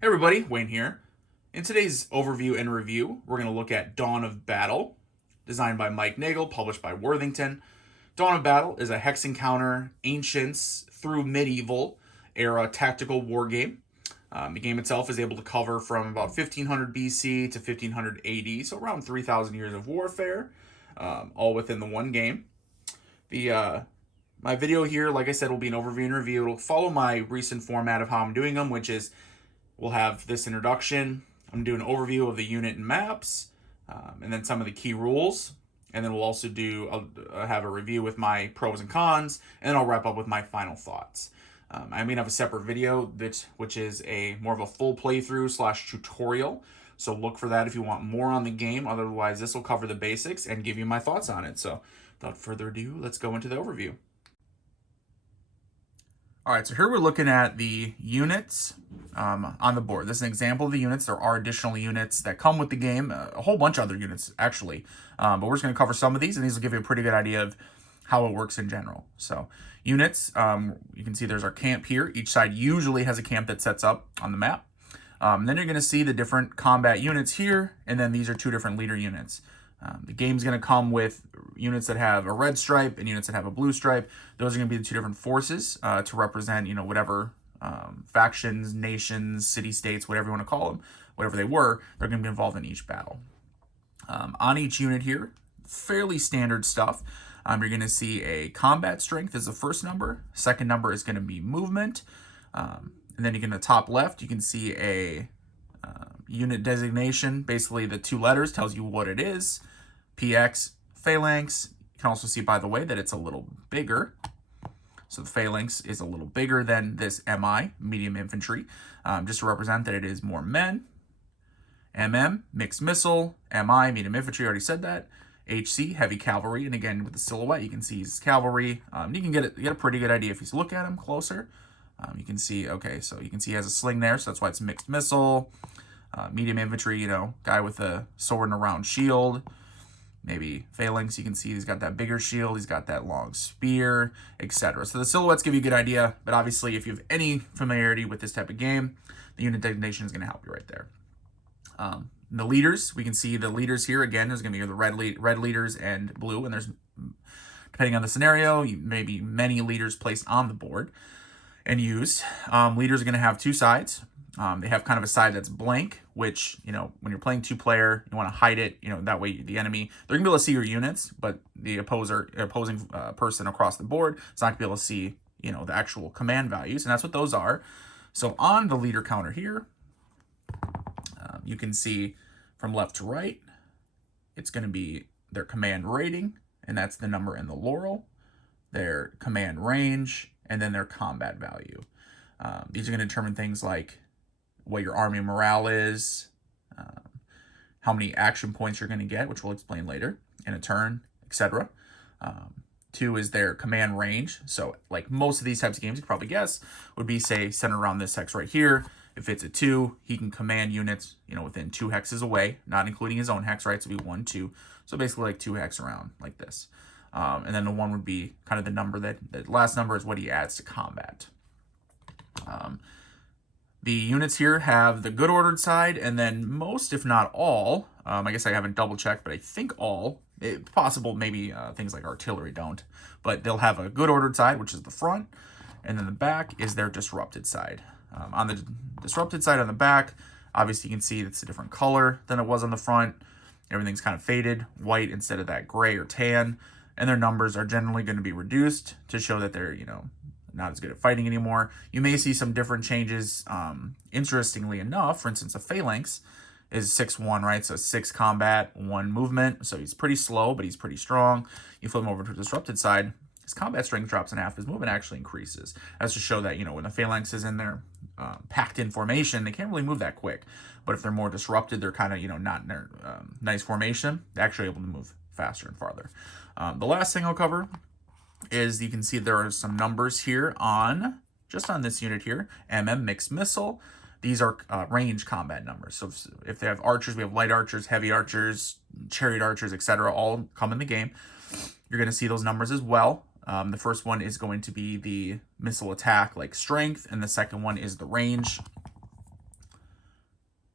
Hey everybody, Wayne here. In today's overview and review, we're going to look at Dawn of Battle, designed by Mike Nagel, published by Worthington. Dawn of Battle is a hex encounter, ancients through medieval era tactical war game. The game itself is able to cover from about 1500 BC to 1500 AD, so around 3,000 years of warfare, all within the one game. My video here, like I said, will be an overview and review. It'll follow my recent format of how I'm doing them, which is we'll have this introduction. I'm doing an overview of the unit and maps, and then some of the key rules. And then we'll also have a review with my pros and cons, and then I'll wrap up with my final thoughts. I mean, I have a separate video which is a more of a full playthrough / tutorial. So look for that if you want more on the game. Otherwise, this will cover the basics and give you my thoughts on it. So without further ado, let's go into the overview. All right, so here we're looking at the units on the board. This is an example of the units. There are additional units that come with the game, a whole bunch of other units, actually. But we're just going to cover some of these, and these will give you a pretty good idea of how it works in general. So units, you can see there's our camp here. Each side usually has a camp that sets up on the map. Then you're going to see the different combat units here, and then these are two different leader units. The game's going to come with units that have a red stripe and units that have a blue stripe. Those are going to be the two different forces to represent, whatever factions, nations, city-states, whatever you want to call them, whatever they were, they're going to be involved in each battle. On each unit here, fairly standard stuff. You're going to see a combat strength is the first number. Second number is going to be movement. And then you can, the top left, you can see a unit designation. Basically, the two letters tells you what it is. PX, phalanx. You can also see, by the way, that it's a little bigger. So the phalanx is a little bigger than this MI, medium infantry, just to represent that it is more men. MM, mixed missile. MI, medium infantry, already said that. HC, heavy cavalry, and again, with the silhouette, you can see he's cavalry. You can get a pretty good idea if you look at him closer. You can see, okay, so you can see he has a sling there, so that's why it's mixed missile. Medium infantry, guy with a sword and a round shield. Maybe phalanx, you can see he's got that bigger shield, he's got that long spear, etc. So the silhouettes give you a good idea, but obviously if you have any familiarity with this type of game, the unit designation is going to help you right there. The leaders, we can see the leaders here, again, there's going to be the red leaders and blue, and there's, depending on the scenario, maybe many leaders placed on the board and used. Leaders are going to have two sides. They have kind of a side that's blank, which, when you're playing two-player, you want to hide it, that way the enemy, they're going to be able to see your units, but the opposing person across the board is not going to be able to see, the actual command values, and that's what those are. So on the leader counter here, you can see from left to right, it's going to be their command rating, and that's the number in the laurel, their command range, and then their combat value. These are going to determine things like what your army morale is, how many action points you're going to get, which we'll explain later, in a turn, etc. 2 is their command range. So like most of these types of games, you can probably guess, would be, say, centered around this hex right here. If it's a 2, he can command units, within 2 hexes away, not including his own hex, right? So it'd be 1, 2. So basically like 2 hex around like this. And then the 1 would be kind of the number the last number is what he adds to combat. The units here have the good ordered side, and then most, if not all, I guess I haven't double checked, but I think all, possible maybe things like artillery don't, but they'll have a good ordered side, which is the front, and then the back is their disrupted side. On the disrupted side on the back, obviously you can see it's a different color than it was on the front. Everything's kind of faded, white instead of that gray or tan, and their numbers are generally going to be reduced to show that they're, not as good at fighting anymore. You may see some different changes. Interestingly enough, for instance, a phalanx is 6-1, right? So 6 combat, 1 movement. So he's pretty slow, but he's pretty strong. You flip him over to the disrupted side, his combat strength drops in half. His movement actually increases. That's to show that, when the phalanx is in their packed in formation, they can't really move that quick. But if they're more disrupted, they're kind of, not in their nice formation, they're actually able to move faster and farther. The last thing I'll cover is you can see there are some numbers here just on this unit here, mixed missile. These are range combat numbers. So if they have archers, we have light archers, heavy archers, chariot archers, etc. all come in the game. You're going to see those numbers as well. The first one is going to be the missile attack, like strength, and the second one is the range.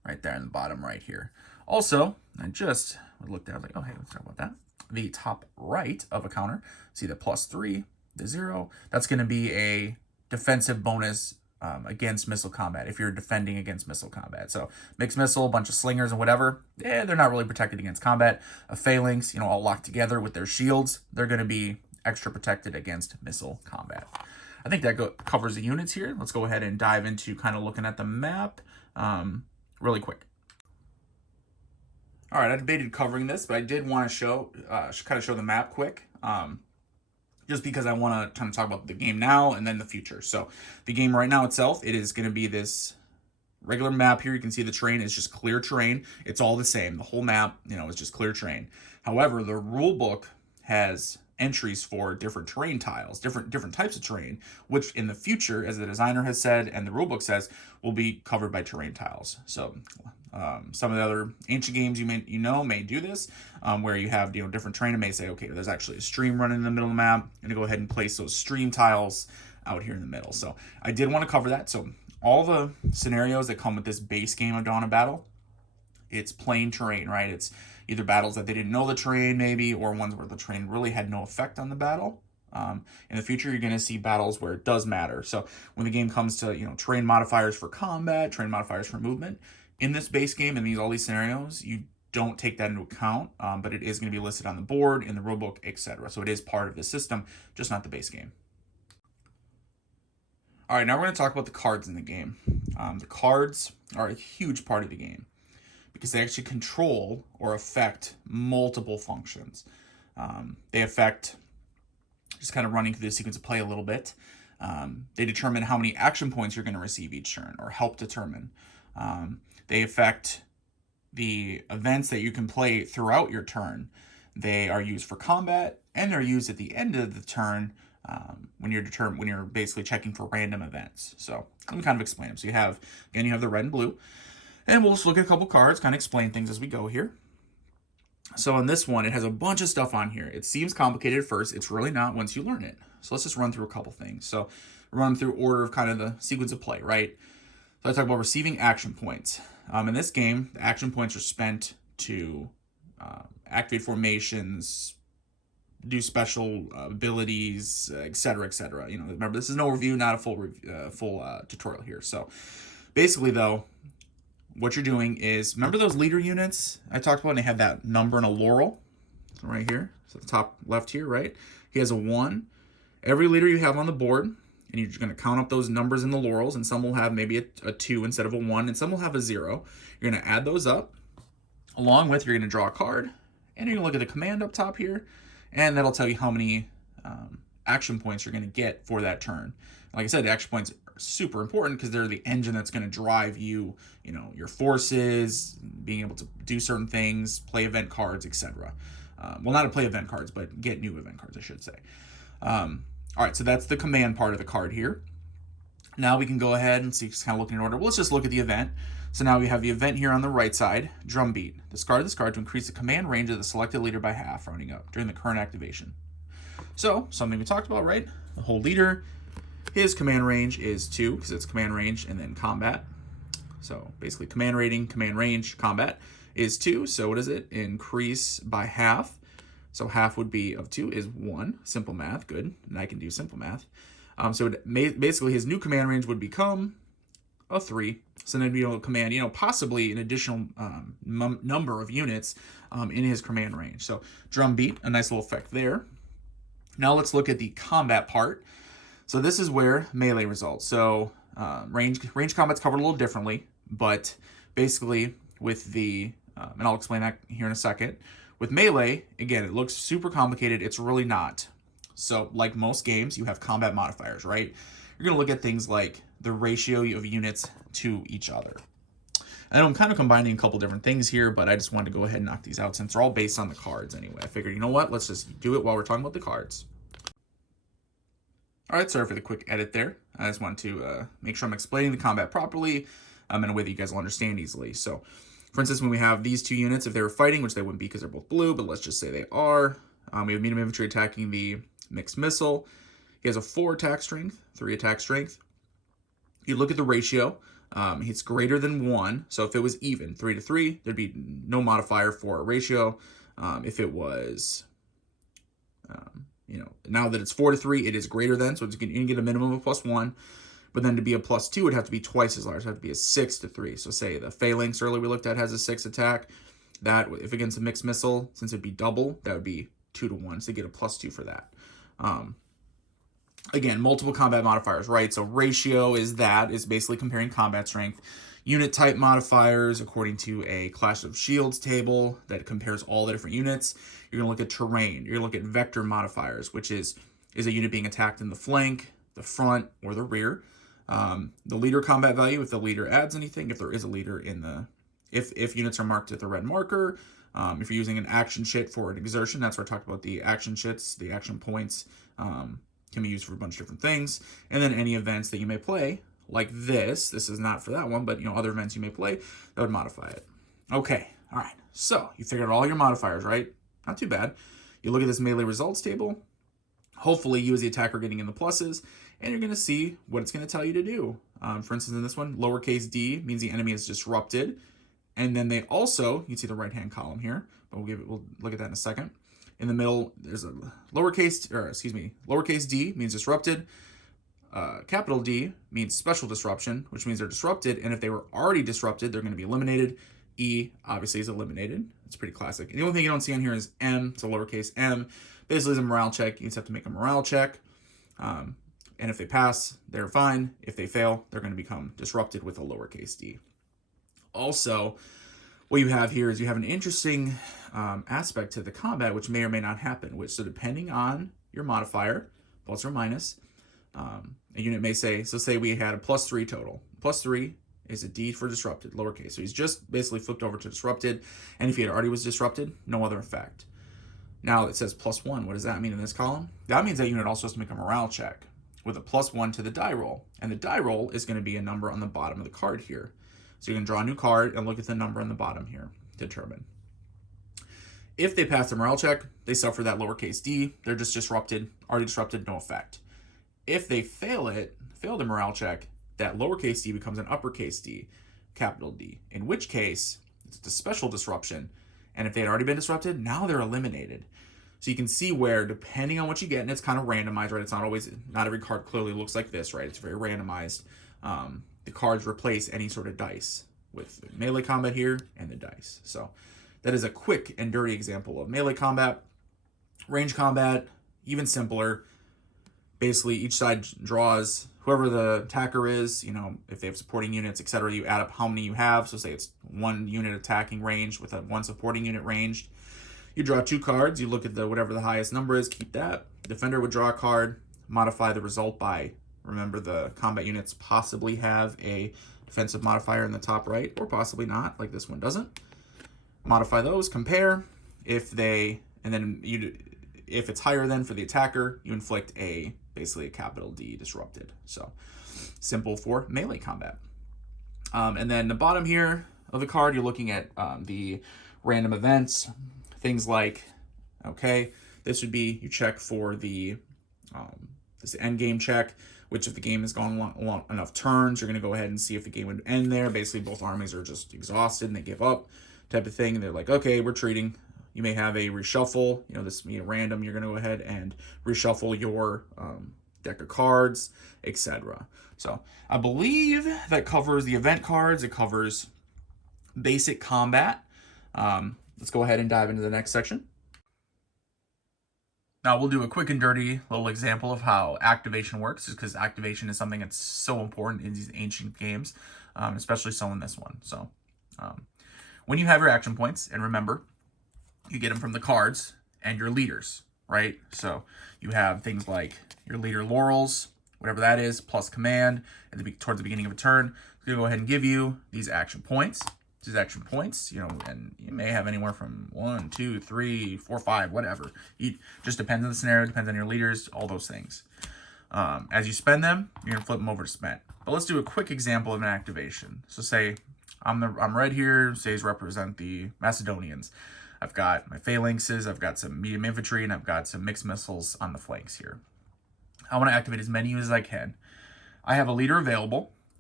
right there in the bottom right here. Also, I just looked at, like, oh, hey, let's talk about that. The top right of a counter, see the +3, the 0, that's going to be a defensive bonus against missile combat if you're defending against missile combat. So mixed missile, a bunch of slingers and whatever, they're not really protected against combat. Phalanx, all locked together with their shields, they're going to be extra protected against missile combat. I think that covers the units here. Let's go ahead and dive into kind of looking at the map really quick. All right, I debated covering this, but I did want to show the map quick. Just because I want to kind of talk about the game now and then the future. So the game right now itself, it is going to be this regular map here. You can see the terrain is just clear terrain. It's all the same. The whole map, is just clear terrain. However, the rule book has entries for different terrain tiles, different types of terrain, which in the future, as the designer has said and the rule book says, will be covered by terrain tiles. So some of the other ancient games may do this, where you have different terrain and may say, okay, there's actually a stream running in the middle of the map. I'm going to go ahead and place those stream tiles out here in the middle. So I did want to cover that. So all the scenarios that come with this base game of Dawn of Battle, it's plain terrain, right? It's either battles that they didn't know the terrain maybe, or ones where the terrain really had no effect on the battle. In the future, you're going to see battles where it does matter. So when the game comes to terrain modifiers for combat, terrain modifiers for movement, in this base game and all these scenarios, you don't take that into account, but it is going to be listed on the board, in the rulebook, etc. So it is part of the system, just not the base game. All right, now we're going to talk about the cards in the game. The cards are a huge part of the game because they actually control or affect multiple functions. They affect, just kind of running through the sequence of play a little bit, they determine how many action points you're going to receive each turn, or help determine. They affect the events that you can play throughout your turn. They are used for combat, and they're used at the end of the turn when you're basically checking for random events. So let me kind of explain them. So you have the red and blue, and we'll just look at a couple cards, kind of explain things as we go here. So on this one, it has a bunch of stuff on here. It seems complicated at first. It's really not once you learn it. So let's just run through a couple things. So run through order of kind of the sequence of play, right? So I talk about receiving action points. In this game, the action points are spent to activate formations, do special abilities, etc., etc. Remember, this is an overview, not a full tutorial here. So basically, though, what you're doing is, remember those leader units I talked about, and they have that number and a laurel right here. So the top left here, right? He has a 1. Every leader you have on the board, and you're going to count up those numbers in the laurels, and some will have maybe a 2 instead of a 1, and some will have a 0. You're going to add those up, along with, you're going to draw a card, and you're going to look at the command up top here, and that'll tell you how many action points you're going to get for that turn. Like I said, the action points are super important because they're the engine that's going to drive you, your forces, being able to do certain things, play event cards, etc. Well, not to play event cards, but get new event cards, I should say. All right, so that's the command part of the card here. Now we can go ahead and see, just kind of looking in order. Well, let's just look at the event. So now we have the event here on the right side, Drumbeat. Discard this card to increase the command range of the selected leader by half, rounding up, during the current activation. So, something we talked about, right? The whole leader, his command range is 2, because it's command range and then combat. So, basically, command rating, command range, combat is 2. So, what is it? Increase by half. So half would be of 2 is 1. Simple math, good. And I can do simple math. So basically his new command range would become a 3. So then he'd be able to command, possibly an additional number of units in his command range. So Drumbeat, a nice little effect there. Now let's look at the combat part. So this is where melee results. So range combat's covered a little differently, but basically with the, and I'll explain that here in a second. With melee, again, it looks super complicated. It's really not. So, like most games, you have combat modifiers, right? You're going to look at things like the ratio of units to each other. I know I'm kind of combining a couple different things here, but I just wanted to go ahead and knock these out since they're all based on the cards anyway. I figured, let's just do it while we're talking about the cards. All right, sorry for the quick edit there. I just wanted to make sure I'm explaining the combat properly in a way that you guys will understand easily. So, for instance, when we have these 2 units, if they were fighting, which they wouldn't be because they're both blue, but let's just say they are, we have medium infantry attacking the mixed missile. He has a 4 attack strength, 3 attack strength. You look at the ratio It's greater than 1. So if it was even, 3 to 3, there'd be no modifier for a ratio. If it was, now that it's 4 to 3, it is greater than, so it's going to get a minimum of +1. But then to be a +2, it would have to be twice as large. It would have to be a 6 to 3. So say the phalanx earlier we looked at has a 6 attack. That, if against a mixed missile, since it'd be double, that would be 2 to 1. So you get a +2 for that. Again, multiple combat modifiers, right? So ratio is basically comparing combat strength. Unit type modifiers, according to a Clash of Shields table that compares all the different units. You're going to look at terrain. You're going to look at vector modifiers, which is a unit being attacked in the flank, the front, or the rear. The leader combat value, if the leader adds anything, if there is a leader in the... If units are marked with a red marker, if you're using an action chit for an exertion, that's where I talked about the action chits, the action points, can be used for a bunch of different things. And then any events that you may play, like this is not for that one, but other events you may play, that would modify it. Okay, all right. So you figured out all your modifiers, right? Not too bad. You look at this melee results table. Hopefully you as the attacker are getting in the pluses, and you're going to see what it's going to tell you to do. For instance, in this one, lowercase d means the enemy is disrupted. And then they also, you can see the right-hand column here, but we'll look at that in a second. In the middle, there's a lowercase d means disrupted. Capital D means special disruption, which means they're disrupted. And if they were already disrupted, they're going to be eliminated. E obviously is eliminated. It's pretty classic. And the only thing you don't see on here is M. It's a lowercase m. Basically, it's a morale check. You just have to make a morale check. And if they pass, they're fine. If they fail, they're going to become disrupted with a lowercase d. Also, what you have here is you have an interesting aspect to the combat, which may or may not happen. So depending on your modifier, plus or minus, a unit may say, so say we had a +3 total. +3 is a D for disrupted, lowercase. So he's just basically flipped over to disrupted. And if he had already was disrupted, no other effect. Now it says +1. What does that mean in this column? That means that unit also has to make a morale check with a +1 to the die roll. And the die roll is going to be a number on the bottom of the card here. So you can draw a new card and look at the number on the bottom here to determine. If they pass the morale check, they suffer that lowercase d. They're just disrupted, already disrupted, no effect. If they fail the morale check, that lowercase d becomes an uppercase D, capital D, in which case it's a special disruption. And if they had already been disrupted, now they're eliminated. So you can see where, depending on what you get, and it's kind of randomized, right? It's not every card clearly looks like this, right? It's very randomized. The cards replace any sort of dice with melee combat here and the dice. So that is a quick and dirty example of melee combat. Range combat, even simpler. Basically, each side draws whoever the attacker is, if they have supporting units, etc. You add up how many you have. So say it's 1 unit attacking range with a 1 supporting unit ranged. You draw 2 cards. You look at whatever the highest number is, keep that. Defender would draw a card, modify the result by... Remember, the combat units possibly have a defensive modifier in the top right, or possibly not, like this one doesn't. Modify those, compare. If it's higher than for the attacker, you inflict basically a capital D disrupted. So simple for melee combat. And then the bottom here of the card, you're looking at the random events, things like, this would be you check for the this end game check, which if the game has gone long enough turns, you're going to go ahead and see if the game would end there. Basically, both armies are just exhausted and they give up type of thing. And they're like, okay, we're treating. You may have a reshuffle. This may be random. You're going to go ahead and reshuffle your deck of cards, etc. So I believe that covers the event cards. It covers basic combat. Let's go ahead and dive into the next section. Now we'll do a quick and dirty little example of how activation works, just because activation is something that's so important in these ancient games, especially so in this one. So when you have your action points, and remember, you get them from the cards and your leaders, right? So you have things like your leader laurels, whatever that is, plus command towards the beginning of a turn. It's going to go ahead and give you these action points. These action points, and you may have anywhere from 1, 2, 3, 4, 5, whatever. Just depends on the scenario, depends on your leaders, all those things. As you spend them, you're gonna flip them over to spent. But let's do a quick example of an activation. So say I'm red here. Say represent the Macedonians. I've got my phalanxes, I've got some medium infantry, and I've got some mixed missiles on the flanks here. I want to activate as many as I can. I have a leader available.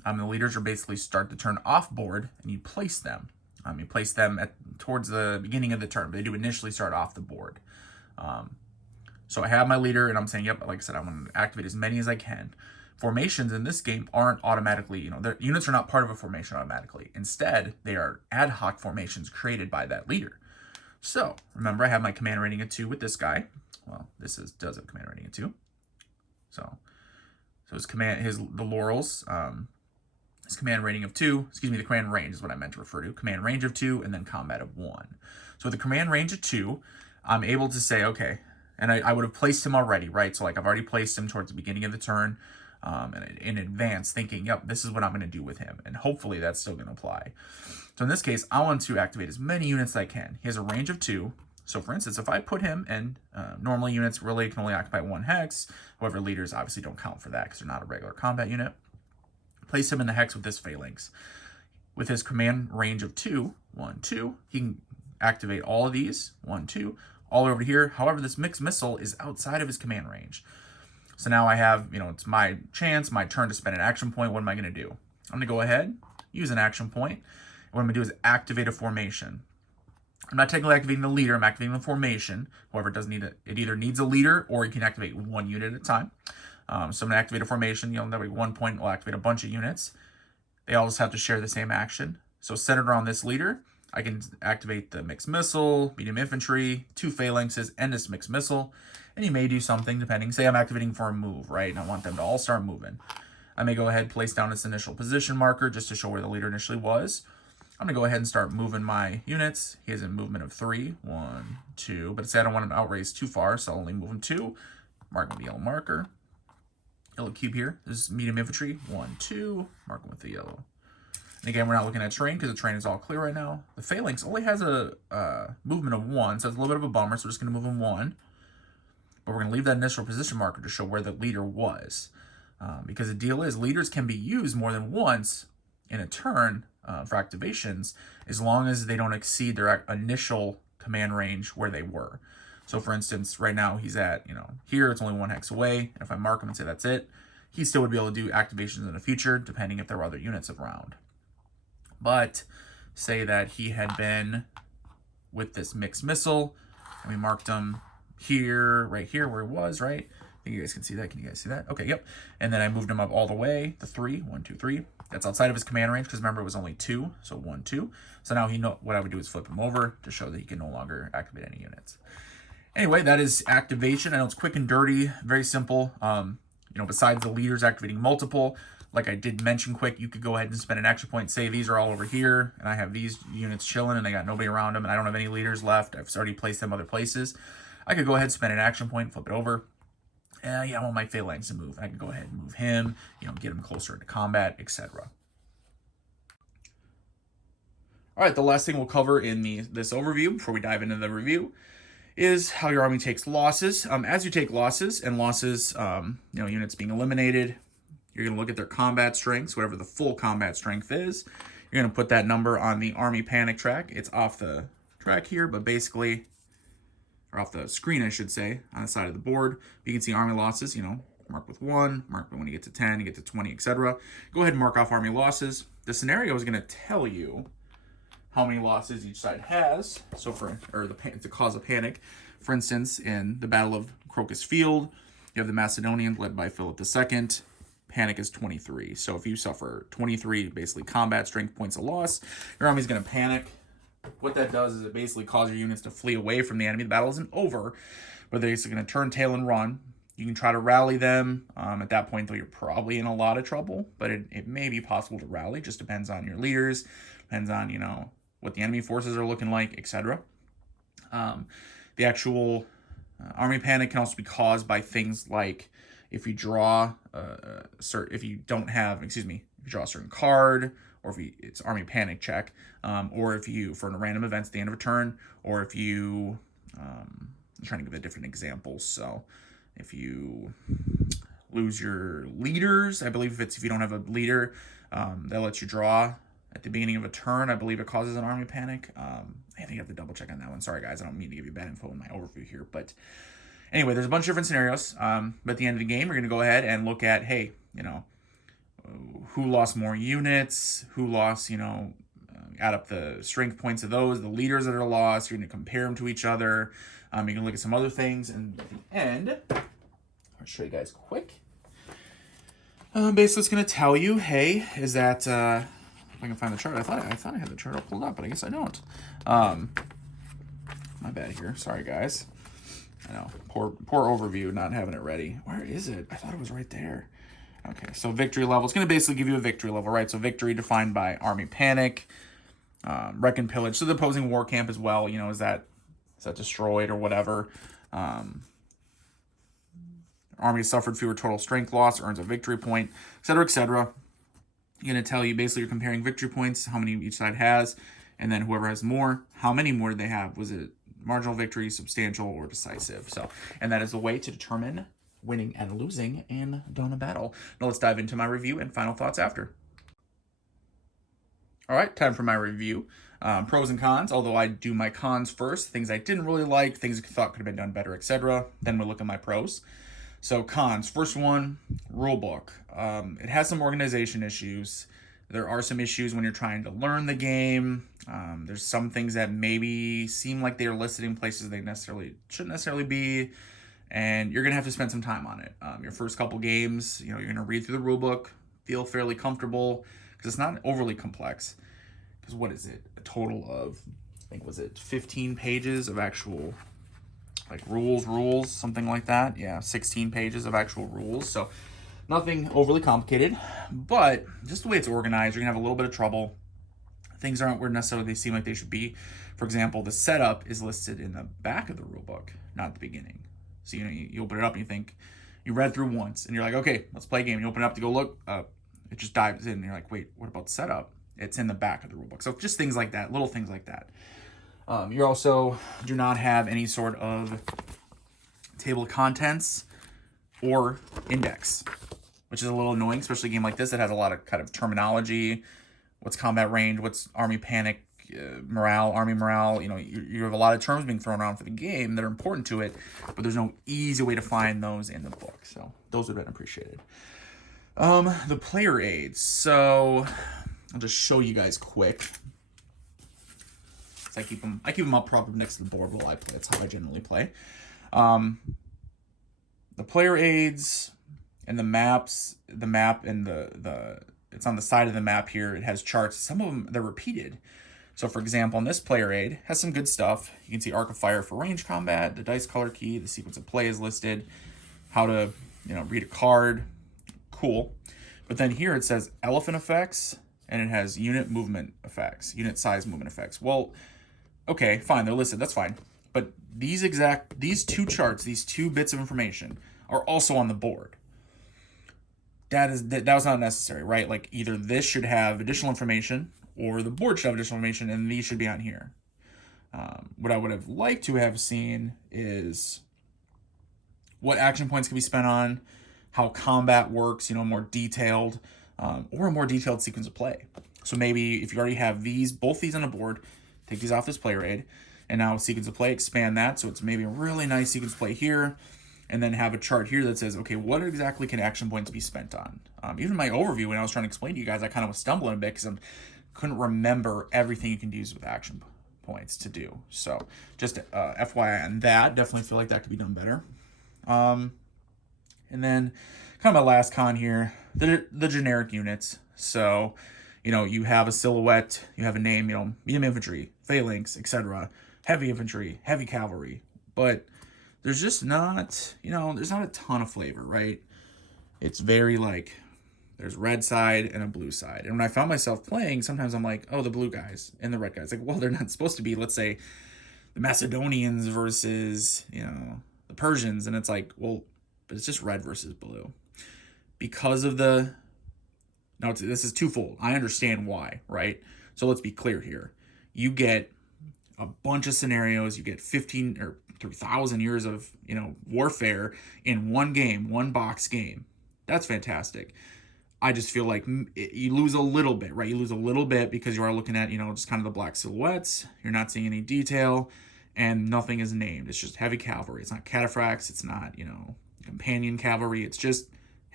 The leaders are basically start the turn off board, and you place them. You place them towards the beginning of the turn, but they do initially start off the board. So I have my leader, and I'm saying, yep, like I said, I'm going to activate as many as I can. Formations in this game aren't automatically, their units are not part of a formation automatically. Instead, they are ad hoc formations created by that leader. So remember, I have my command rating of 2 with this guy. Well, does have a command rating of 2. So the laurels, his command rating of 2, the command range is what I meant to refer to. Command range of 2, and then combat of 1. So with the command range of 2, I'm able to say, okay, and I would have placed him already, right? So like I've already placed him towards the beginning of the turn and in advance, thinking, yep, this is what I'm going to do with him. And hopefully that's still going to apply. So in this case, I want to activate as many units as I can. He has a range of 2. So for instance, if I put him in, normally units really can only occupy 1 hex. However, leaders obviously don't count for that because they're not a regular combat unit. Place him in the hex with this phalanx. With his command range of 2, 1, 2, he can activate all of these, 1, 2, all over here. However, this mixed missile is outside of his command range. So now I have, it's my chance, my turn to spend an action point. What am I going to do? I'm going to go ahead, use an action point. What I'm going to do is activate a formation. I'm not technically activating the leader, I'm activating the formation. However, it either needs a leader or you can activate 1 unit at a time. So I'm going to activate a formation, that way 1 point will activate a bunch of units. They all just have to share the same action. So centered around this leader, I can activate the mixed missile, medium infantry, 2 phalanxes, and this mixed missile. And you may do something depending. Say I'm activating for a move, right? And I want them to all start moving. I may go ahead, place down its initial position marker just to show where the leader initially was. I'm going to go ahead and start moving my units. He has a movement of 3, 1, 2. But say I don't want him to outrace too far, so I'll only move him 2. Mark with the yellow marker. Yellow cube here. This is medium infantry. 1, 2. Mark them with the yellow. And again, we're not looking at terrain because the terrain is all clear right now. The phalanx only has a movement of 1, so it's a little bit of a bummer. So we're just going to move him 1. But we're going to leave that initial position marker to show where the leader was. Because the deal is, leaders can be used more than once in a turn for activations, as long as they don't exceed their initial command range where they were. So for instance, right now he's at, here, it's only 1 hex away. And if I mark him and say that's it, he still would be able to do activations in the future, depending if there were other units around. But say that he had been with this mixed missile, and we marked him here, right here, where he was, right? I think you guys can see that. Can you guys see that? Okay, yep. And then I moved him up all the way to 3, 1, 2, 3. That's outside of his command range, because remember, it was only 2, so 1, 2. So now what I would do is flip him over to show that he can no longer activate any units. Anyway, that is activation. I know it's quick and dirty, very simple. Besides the leaders activating multiple, like I did mention quick, you could go ahead and spend an action point. Say these are all over here, and I have these units chilling, and I got nobody around them, and I don't have any leaders left. I've already placed them other places. I could go ahead and spend an action point, flip it over. I want my phalanx to move. I can go ahead and move him, get him closer into combat, etc. All right, the last thing we'll cover in this overview before we dive into the review is how your army takes losses. As you take losses, units being eliminated, you're going to look at their combat strengths, whatever the full combat strength is. You're going to put that number on the army panic track. It's off the track here, but basically, or off the screen, I should say, on the side of the board. You can see army losses, mark with 1, mark when you get to 10, you get to 20, etc. Go ahead and mark off army losses. The scenario is going to tell you how many losses each side has. So to cause a panic. For instance, in the Battle of Crocus Field, you have the Macedonians led by Philip II. Panic is 23. So if you suffer 23 basically combat strength points of loss, your army's going to panic. What that does is it basically causes your units to flee away from the enemy. The battle isn't over, but they're going to turn tail and run. You can try to rally them. At that point, though, you're probably in a lot of trouble, but it may be possible to rally. Just depends on your leaders, depends on, what the enemy forces are looking like, etc. The actual army panic can also be caused by things like if you draw if you draw a certain card, or if it's army panic check, or if you, for random events at the end of a turn, or if you, I'm trying to give a different example. So if you lose your leaders, I believe if you don't have a leader, that lets you draw at the beginning of a turn. I believe it causes an army panic. I think I have to double check on that one. Sorry guys, I don't mean to give you bad info in my overview here, but anyway, there's a bunch of different scenarios. But at the end of the game, you're going to go ahead and look at, hey, who lost more units, who lost, add up the strength points of those, the leaders that are lost. You're going to compare them to each other. You can look at some other things. And at the end, I'll show you guys quick. Basically, it's going to tell you, hey, is that, if I can find the chart, I thought I had the chart all pulled up, but I guess I don't. My bad here. Sorry, guys. I know, poor overview, not having it ready. Where is it? I thought it was right there. Okay, so victory level. It's going to basically give you a victory level, right? So victory defined by army panic, wreck and pillage. So the opposing war camp as well, is that destroyed or whatever. Army has suffered fewer total strength loss, earns a victory point, etc., etc. You're going to tell you, basically, you're comparing victory points, how many each side has, and then whoever has more, how many more did they have? Was it marginal victory, substantial, or decisive? So, and that is the way to determine winning and losing in Dawn of Battle. Now let's dive into my review and final thoughts after. All right, time for my review. Pros and cons, although I do my cons first, things I didn't really like, things I thought could have been done better, etc. Then we'll look at my pros. So cons, first one, rulebook. It has some organization issues. There are some issues when you're trying to learn the game. There's some things that maybe seem like they are listed in places they shouldn't necessarily be, and you're gonna have to spend some time on it. Your first couple games, you're gonna read through the rulebook, feel fairly comfortable, because it's not overly complex. Because what is it? A total of, I think, was it 15 pages of actual like rules, something like that. Yeah, 16 pages of actual rules. So nothing overly complicated, but just the way it's organized, you're gonna have a little bit of trouble. Things aren't where necessarily they seem like they should be. For example, the setup is listed in the back of the rulebook, not the beginning. So you open it up and you think, you read through once and you're like, okay, let's play a game. You open it up to go look, it just dives in and you're like, wait, what about the setup? It's in the back of the rulebook. So just things like that, little things like that. You also do not have any sort of table of contents or index, which is a little annoying, especially a game like this that has a lot of kind of terminology. What's combat range? What's army panic, morale, army morale? You have a lot of terms being thrown around for the game that are important to it, but there's no easy way to find those in the book. So those would have been appreciated. The player aids. So I'll just show you guys quick. I keep them up proper next to the board while I play. That's how I generally play. The player aids and the map and the it's on the side of the map here. It has charts. Some of them, they're repeated. So for example, on this player aid has some good stuff. You can see arc of fire for range combat, the dice color key, the sequence of play is listed, how to read a card. Cool. But then here it says elephant effects, and it has unit movement effects, unit size movement effects. Well, okay, fine, they're listed, that's fine. But these two charts, these two bits of information are also on the board. That was not necessary, right? Like either this should have additional information or the board should have additional information and these should be on here. What I would have liked to have seen is what action points can be spent on, how combat works, more detailed, or a more detailed sequence of play. So maybe if you already have both these on a board, take these off this player aid, and now sequence of play, expand that so it's maybe a really nice sequence of play here, and then have a chart here that says, okay, what exactly can action points be spent on? Even my overview, when I was trying to explain to you guys, I kind of was stumbling a bit because I couldn't remember everything you can use with action points to do. So just FYI on that, definitely feel like that could be done better. And then kind of my last con here, the generic units. So, you have a silhouette, you have a name, medium infantry, phalanx, etc., heavy infantry, heavy cavalry, but there's just not, there's not a ton of flavor, right? It's very there's red side and a blue side. And when I found myself playing, sometimes I'm like, oh, the blue guys and the red guys. Like, well, they're not supposed to be, let's say, the Macedonians versus, the Persians. And it's like, well, but it's just red versus blue. Because of this is twofold. I understand why, right? So let's be clear here. You get a bunch of scenarios. You get 15 or 3,000 years of, warfare in one game, one box game. That's fantastic. I just feel like you lose a little bit, right? You lose a little bit because you are looking at, just kind of the black silhouettes. You're not seeing any detail and nothing is named. It's just heavy cavalry. It's not cataphracts. It's not, companion cavalry. It's just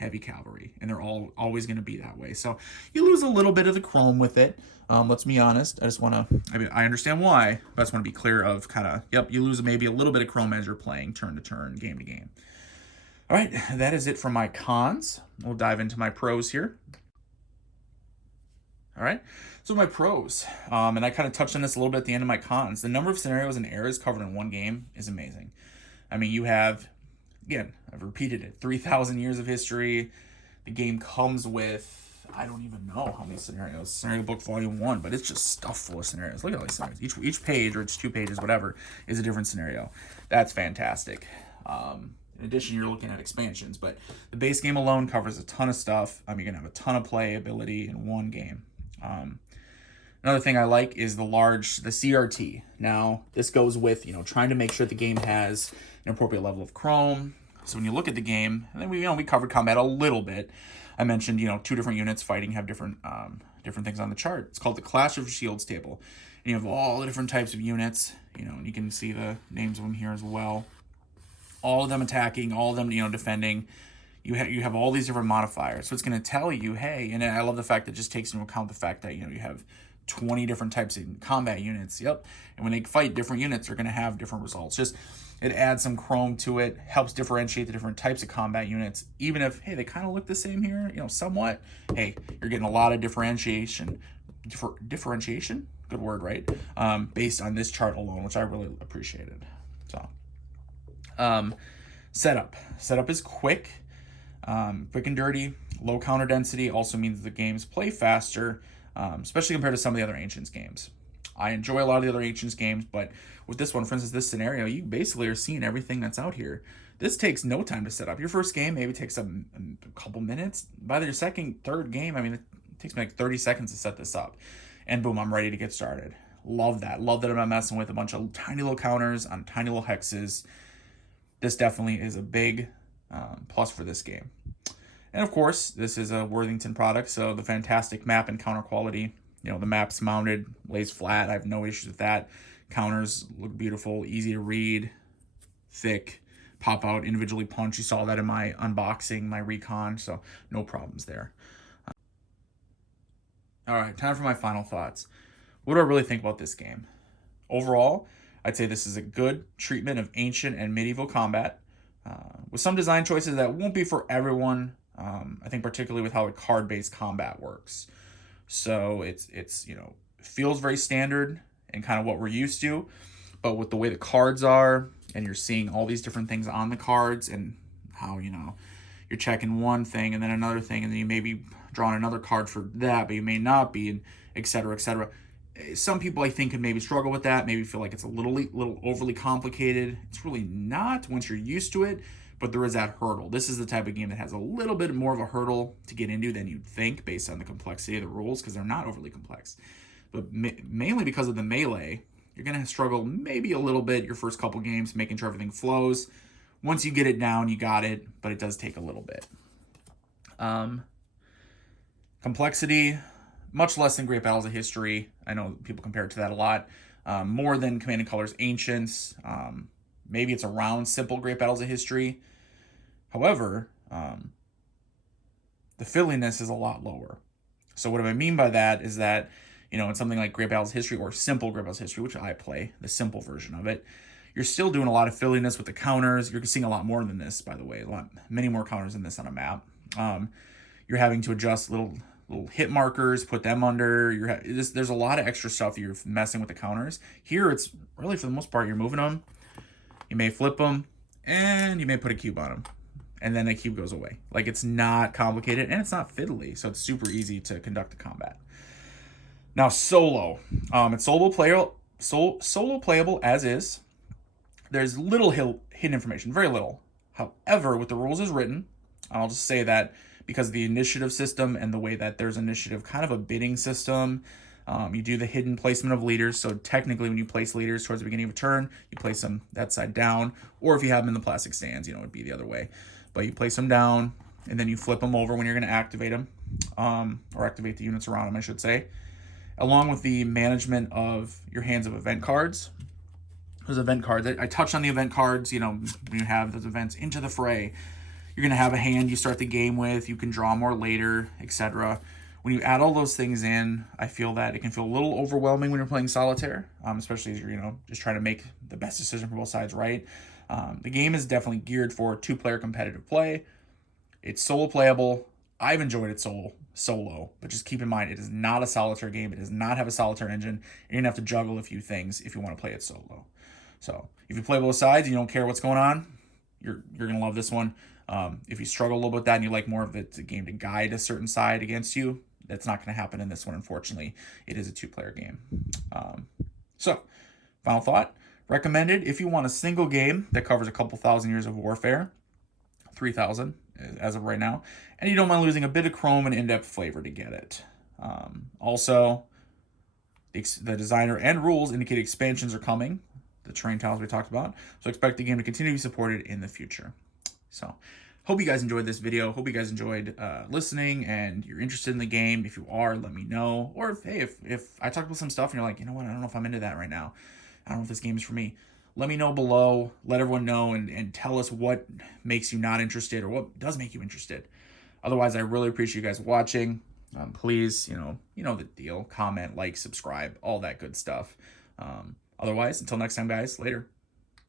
heavy cavalry, and they're all always going to be that way. So you lose a little bit of the chrome with it. Let's be honest. I just want to, I mean, I understand why, but I just want to be clear of kind of, yep, you lose maybe a little bit of chrome as you're playing turn to turn, game to game. All right, that is it for my cons. We'll dive into my pros here. All right, so my pros, and I kind of touched on this a little bit at the end of my cons. The number of scenarios and eras covered in one game is amazing. I mean, you have, again, I've repeated it, 3,000 years of history. The game comes with, I don't even know how many scenarios. Scenario book volume 1, but it's just stuffed full of scenarios. Look at all these scenarios. Each page, or it's 2 pages, whatever, is a different scenario. That's fantastic. In addition, you're looking at expansions, but the base game alone covers a ton of stuff. You're going to have a ton of playability in one game. Another thing I like is the CRT. Now, this goes with, trying to make sure the game has an appropriate level of chrome. So when you look at the game, and then we covered combat a little bit. I mentioned, 2 different units fighting have different things on the chart. It's called the Clash of Shields table. And you have all the different types of units, and you can see the names of them here as well. All of them attacking, all of them, defending. You have all these different modifiers. So it's going to tell you, hey, and I love the fact that it just takes into account the fact that, you have 20 different types of combat units. Yep. And when they fight different units, they're going to have different results. Just, it adds some chrome to it, helps differentiate the different types of combat units. Even if, hey, they kind of look the same here, somewhat. Hey, you're getting a lot of differentiation. Differentiation? Good word, right? Based on this chart alone, which I really appreciated. So, setup. Setup is quick. Quick and dirty. Low counter density also means the games play faster, especially compared to some of the other Ancients games. I enjoy a lot of the other Ancients games, but with this one, for instance, this scenario, you basically are seeing everything that's out here. This takes no time to set up. Your first game maybe takes a couple minutes. By your second, third game, it takes me like 30 seconds to set this up. And boom, I'm ready to get started. Love that. Love that I'm not messing with a bunch of tiny little counters on tiny little hexes. This definitely is a big plus for this game. And of course, this is a Worthington product, so the fantastic map and counter quality. The map's mounted, lays flat. I have no issues with that. Counters look beautiful, easy to read, thick, pop out, individually punch. You saw that in my unboxing, my recon, so no problems there. All right, time for my final thoughts. What do I really think about this game? Overall, I'd say this is a good treatment of ancient and medieval combat, with some design choices that won't be for everyone. I think particularly with how the card-based combat works. So it's feels very standard and kind of what we're used to, but with the way the cards are, and you're seeing all these different things on the cards, and how you're checking one thing and then another thing, and then you may be drawing another card for that, but you may not be, and et cetera, et cetera. Some people, I think, can maybe struggle with that, maybe feel like it's a little overly complicated. It's really not once you're used to it, but there is that hurdle. This is the type of game that has a little bit more of a hurdle to get into than you'd think based on the complexity of the rules, because they're not overly complex. But mainly because of the melee, you're going to struggle maybe a little bit your first couple games, making sure everything flows. Once you get it down, you got it, but it does take a little bit. Complexity, much less than Great Battles of History. I know people compare it to that a lot. More than Command & Colors Ancients. Maybe it's around simple Great Battles of History. However, the fiddliness is a lot lower. So what do I mean by that is that, in something like Great Battles of History or simple Great Battles of History, which I play, the simple version of it, you're still doing a lot of fiddliness with the counters. You're seeing a lot more than this, by the way. Many more counters than this on a map. You're having to adjust little hit markers, put them under. There's a lot of extra stuff you're messing with the counters. Here, it's really, for the most part, you're moving them. You may flip them, and you may put a cube on them. And then the cube goes away. Like, it's not complicated, and it's not fiddly, so it's super easy to conduct the combat. Now, solo. It's solo playable as is. There's little hidden information, very little. However, with the rules as written, I'll just say that because of the initiative system and the way that there's initiative, kind of a bidding system, you do the hidden placement of leaders. So technically, when you place leaders towards the beginning of a turn, you place them that side down. Or if you have them in the plastic stands, it would be the other way. But you place them down, and then you flip them over when you're going to activate them, or activate the units around them, I should say. Along with the management of your hands of event cards. There's event cards. I touched on the event cards, when you have those events into the fray. You're going to have a hand you start the game with. You can draw more later, etc. When you add all those things in, I feel that it can feel a little overwhelming when you're playing solitaire, especially as you're, just trying to make the best decision for both sides, right? The game is definitely geared for two-player competitive play. It's solo playable. I've enjoyed it solo, but just keep in mind, it is not a solitaire game. It does not have a solitaire engine. You're going to have to juggle a few things if you want to play it solo. So if you play both sides and you don't care what's going on, you're going to love this one. If you struggle a little bit with that and you like more of the game to guide a certain side against you, that's not going to happen in this one, unfortunately. It is a two-player game. So, final thought. Recommended if you want a single game that covers a couple thousand years of warfare, 3,000 as of right now, and you don't mind losing a bit of chrome and in-depth flavor to get it. Also, the designer and rules indicate expansions are coming, the terrain tiles we talked about, so expect the game to continue to be supported in the future. So, hope you guys enjoyed this video. Hope you guys enjoyed listening and you're interested in the game. If you are, let me know. Or if I talked about some stuff and you're like, you know what, I don't know if I'm into that right now. I don't know if this game is for me. Let me know below. Let everyone know and tell us what makes you not interested or what does make you interested. Otherwise, I really appreciate you guys watching. Please, you know the deal. Comment, like, subscribe, all that good stuff. Otherwise, until next time, guys, later.